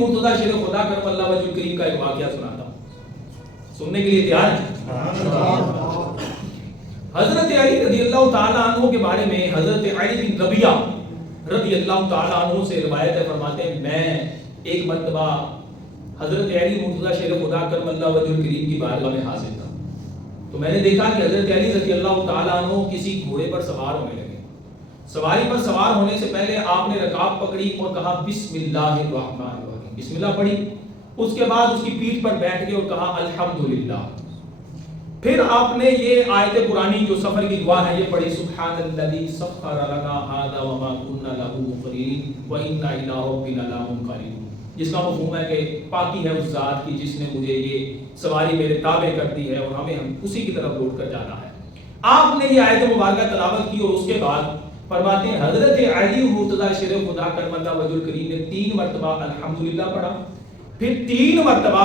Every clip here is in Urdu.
مرتضی شیر خدا کرم اللہ وجہ الکریم کا ایک واقعہ سناتا ہوں، سننے کے لیے تیار ہیں؟ حضرت علی رضی اللہ تعالیٰ عنہ کے بارے میں حضرت علی بن ربیعہ رضی اللہ تعالیٰ عنہ سے روایت ہے، فرماتے ہیں میں ایک مرتبہ حضرت علی مرتضی شیر خدا کرم اللہ وجہ الکریم کی بارگاہ میں حاضر تھا، تو میں نے دیکھا کہ حضرت علی رضی اللہ تعالیٰ عنہ کسی گھوڑے پر سوار ہونے لگے۔ سواری پر سوار ہونے سے پہلے آپ نے رکاب پکڑی اور کہا بسم اللہ الرحمن الرحیم، بسم اللہ پڑھی، اس کے بعد اس کی پیٹھ پر بیٹھ گئے اور کہا الحمدللہ۔ پھر آپ نے یہ آیت قرآنی جو سفر کی دعا ہے یہ پڑھی، سبحان الذی سخر لنا ھذا وما كنا له مقرنین وانا الی ربنا لمنقلبون، جس کا مفہوم ہے کہ پاکی ہے اس ذات کی جس نے مجھے یہ سواری میرے تابع کر دی ہے اور ہمیں اسی کی طرف لوٹ کر جانا ہے۔ آپ نے یہ آیت مبارکہ تلاوت کی اور اس کے بعد فرماتے ہیں حضرت علی مرتضی شیر خدا کرم اللہ وجہ الکریم نے 3 مرتبہ الحمدللہ پڑھا، پھر 3 مرتبہ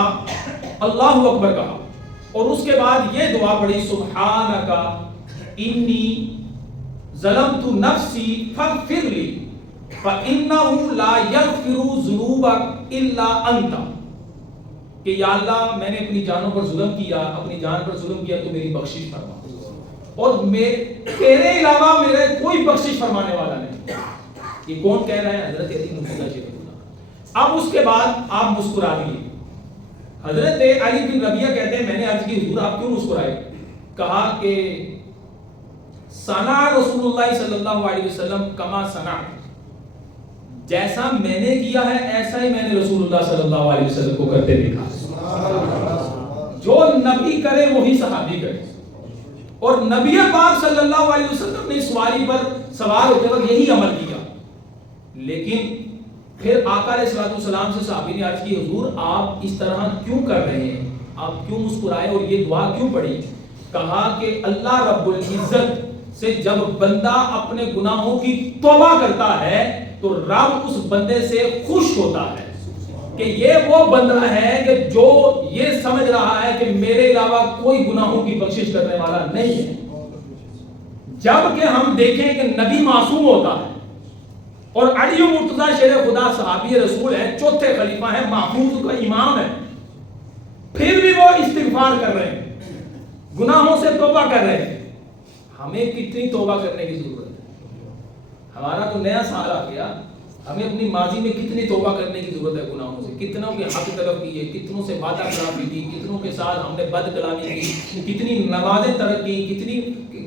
اللہ اکبر کہا اور اس کے بعد یہ دعا پڑھی سبحانک انی ظلمت نفسی فاغفر لی فإنہ لا یغفر الذنوب الا انت، کہ یا اللہ میں نے اپنی جانوں پر ظلم کیا، اپنی جان پر ظلم کیا تو میری بخشش فرما، اور تیرے علاوہ میرے کوئی بخشش فرمانے والا نہیں۔ یہ کون کہہ رہا ہے؟ حضرت علی مرتضی شیر خدا۔ اب اس کے بعد آپ مسکرا دیے۔ حضرت علی بن ربیعہ کہتے ہیں میں نے عرض کی حضور آپ کیوں مسکرائے؟ کہا کہ ثنا رسول اللہ صلی اللہ علیہ وسلم کما ثنا، جیسا میں نے کیا ہے ایسا ہی میں نے رسول اللہ صلی اللہ علیہ وسلم کو کرتے دیکھا۔ جو نبی کرے وہی صحابی کرے، اور نبی پاک صلی اللہ علیہ وسلم نے سواری پر سوار ہوتے وقت یہی عمل کیا، لیکن پھر آقا علیہ السلام سے صحابی نے عرض کی حضور آپ اس طرح کیوں کر رہے ہیں، آپ کیوں مسکرائے اور یہ دعا کیوں پڑھی؟ کہا کہ اللہ رب العزت سے جب بندہ اپنے گناہوں کی توبہ کرتا ہے تو رب اس بندے سے خوش ہوتا ہے کہ یہ وہ بندہ ہے کہ جو یہ سمجھ رہا ہے کہ میرے علاوہ کوئی گناہوں کی بخشش کرنے والا نہیں ہے۔ جب کہ ہم دیکھیں کہ نبی معصوم ہوتا ہے اور علی مرتضی شیر خدا صحابی رسول ہے، چوتھے خلیفہ ہیں، محفوظ کا امام ہے، پھر بھی وہ استغفار کر رہے ہیں، گناہوں سے توبہ کر رہے ہیں۔ ہمیں کتنی توبہ کرنے کی ضرورت ہے؟ ہمارا تو نیا سال آ گیا، ہمیں اپنی ماضی میں کتنی توبہ کرنے کی ضرورت ہے گناہوں سے، کتنوں کے حق طلب کیے، کتنوں سے وعدہ خلافی کی، کتنوں کے ساتھ ہم نے بد کلامی کی، کتنی نمازیں ترک کی،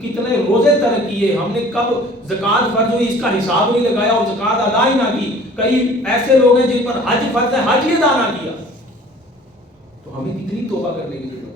کتنے روزے ترک کیے، ہم نے کب زکوٰۃ فرض ہوئی اس کا حساب نہیں لگایا اور زکوٰۃ ادا ہی نہ کی۔ کئی ایسے لوگ ہیں جن پر حج فرض ہے، حج ہی ادا نہ کیا۔ تو ہمیں کتنی توبہ کرنے کی ضرورت ہے؟